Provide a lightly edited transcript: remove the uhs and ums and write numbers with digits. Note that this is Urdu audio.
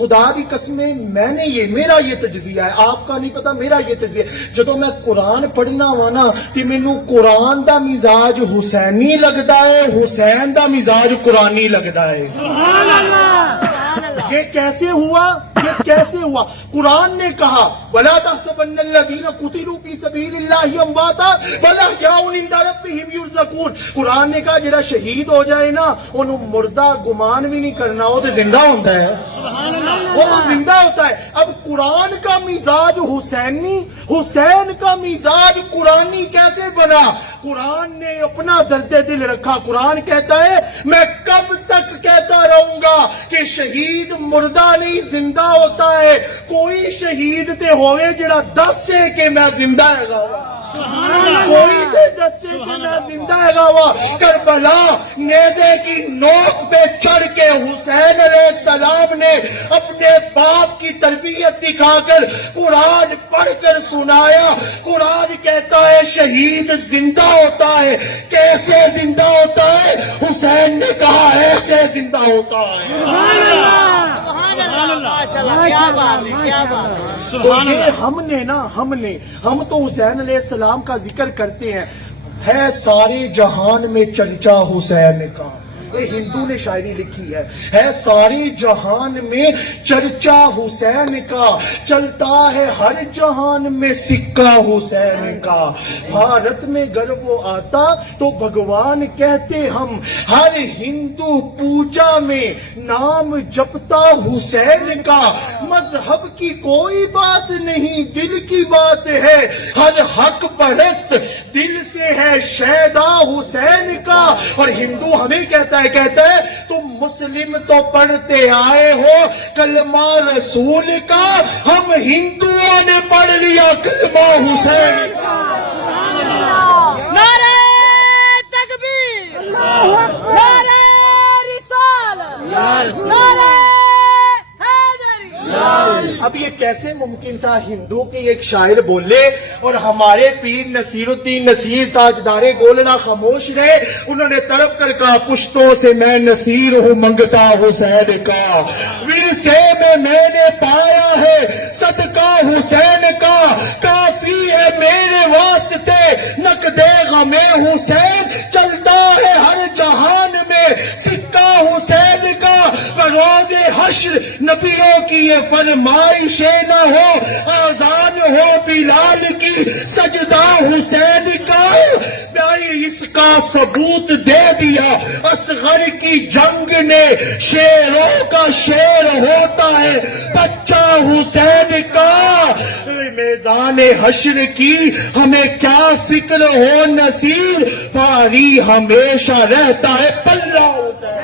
خدا دی قسمیں میں نے میرا یہ تجزیہ ہے، آپ کا نہیں پتا، میرا یہ تجزیہ ہے۔ جدو میں قرآن پڑھنا وا نا تے مینوں قرآن دا مزاج حسینی لگدا ہے، حسین دا مزاج قرآنی لگدا ہے۔ سبحان اللہ یہ کیسے ہوا؟ یہ کیسے ہوا؟ قرآن نے کہا وَلَا تَحْسَبَنَّ الَّذِينَ قُتِلُوا فِي سَبِيلِ اللَّهِ أَمْوَاتًا بَلْ أَحْيَاءٌ عِندَ رَبِّهِمْ يُرْزَقُونَ۔ قرآن نے کہا جڑا شہید ہو جائے نا انہوں مردہ گمان بھی نہیں کرنا، وہ تو زندہ ہوتا ہے، سبحان اللہ وہ زندہ ہوتا ہے۔ اب قرآن کا مزاج حسینی، حسین کا مزاج قرآنی کیسے بنا؟ قرآن نے اپنا درد دل رکھا۔ قرآن کہتا ہے میں کب تک کہتا رہوں گا کہ شہید مردہ نہیں زندہ ہوتا ہے، کوئی شہید تے ہوئے جڑا دس سے کہ میں زندہ ہے گا، کوئی تے دس سے کہ میں زندہ ہے گا۔ کربلا نیزے کی نوک پہ چڑھ کے حسین علیہ السلام نے اپنے باپ کی تربیت دکھا کر قرآن پڑھ کر سنایا۔ قرآن کہتا ہے شہید زندہ ہوتا ہے، کیسے زندہ ہوتا ہے؟ حسین نے کہا ایسے زندہ ہوتا ہے۔ تو یہ ہم نے نا ہم تو حسین علیہ السلام کا ذکر کرتے ہیں، ہے سارے جہان میں چرچا حسین کا۔ یہ ہندو نے شاعری لکھی ہے سارے جہان میں چرچا حسین کا، چلتا ہے ہر جہان میں سکہ حسین کا۔ بھارت میں گر وہ آتا تو بھگوان کہتے ہم، ہر ہندو پوجا میں نام جپتا حسین کا۔ مذہب کی کوئی بات نہیں دل کی بات ہے، ہر حق پرست دل سے ہے شیدا حسین کا۔ اور ہندو ہمیں کہتا ہے تم مسلم تو پڑھتے آئے ہو کلمہ رسول کا، ہم ہندوؤں نے پڑھ لیا کلمہ حسین کا۔ نعرہ تکبیر، نعرہ رسالت، نعرہ حیدری۔ اب یہ کیسے ممکن تھا ہندو کے ایک شاعر بولے اور ہمارے پیر نصیر الدین نصیر تاجدار گولڑا خاموش رہے؟ انہوں نے تڑپ کر کہا پشتوں سے میں نصیر ہوں منگتا حسین کا، ورثے میں نے پایا ہے صدقہ حسین کا، کافی ہے میرے واسطے نقد غم حسین، چلتا ہے ہر جہان میں سکہ حسین کا۔ بروز حشر نبیوں کی یہ فرمائش نہ ہو، آزان ہو بلال کی سجدہ حسین کا۔ اس کا ثبوت دے دیا اصغر کی جنگ نے، شیروں کا شیر ہوتا ہے بچہ حسین کا۔ میزان حشر کی ہمیں کیا فکر ہو نصیر، بھاری ہمیشہ رہتا ہے پلہ حسین۔